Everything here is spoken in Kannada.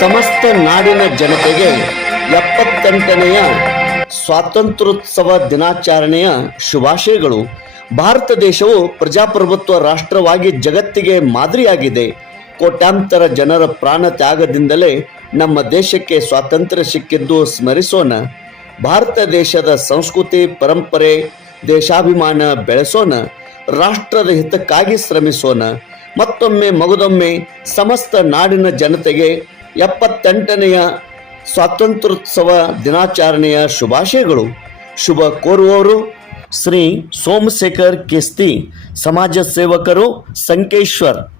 ಸಮಸ್ತ ನಾಡಿನ ಜನತೆಗೆ ಎಪ್ಪತ್ತೆಂಟನೆಯ ಸ್ವಾತಂತ್ರ್ಯೋತ್ಸವ ದಿನಾಚರಣೆಯ ಶುಭಾಶಯಗಳು. ಭಾರತ ದೇಶವು ಪ್ರಜಾಪ್ರಭುತ್ವ ರಾಷ್ಟ್ರವಾಗಿ ಜಗತ್ತಿಗೆ ಮಾದರಿಯಾಗಿದೆ. ಕೋಟ್ಯಾಂತರ ಜನರ ಪ್ರಾಣ ತ್ಯಾಗದಿಂದಲೇ ನಮ್ಮ ದೇಶಕ್ಕೆ ಸ್ವಾತಂತ್ರ್ಯ ಸಿಕ್ಕಿದ್ದು ಸ್ಮರಿಸೋಣ. ಭಾರತ ದೇಶದ ಸಂಸ್ಕೃತಿ, ಪರಂಪರೆ, ದೇಶಾಭಿಮಾನ ಬೆಳೆಸೋಣ. ರಾಷ್ಟ್ರದ ಹಿತಕ್ಕಾಗಿ ಶ್ರಮಿಸೋಣ. ಮತ್ತೊಮ್ಮೆ ಮಗದೊಮ್ಮೆ ಸಮಸ್ತ ನಾಡಿನ ಜನತೆಗೆ ಎಪ್ಪತ್ತೆಂಟನೆಯ ಸ್ವಾತಂತ್ರ್ಯೋತ್ಸವ ದಿನಾಚರಣೆಯ ಶುಭಾಶಯಗಳು. ಶುಭ ಕೋರುವವರು ಶ್ರೀ ಸೋಮಶೇಖರ್ ಕೆಸ್ತಿ, ಸಮಾಜ ಸೇವಕರು ಸಂಕೇಶ್ವರ್.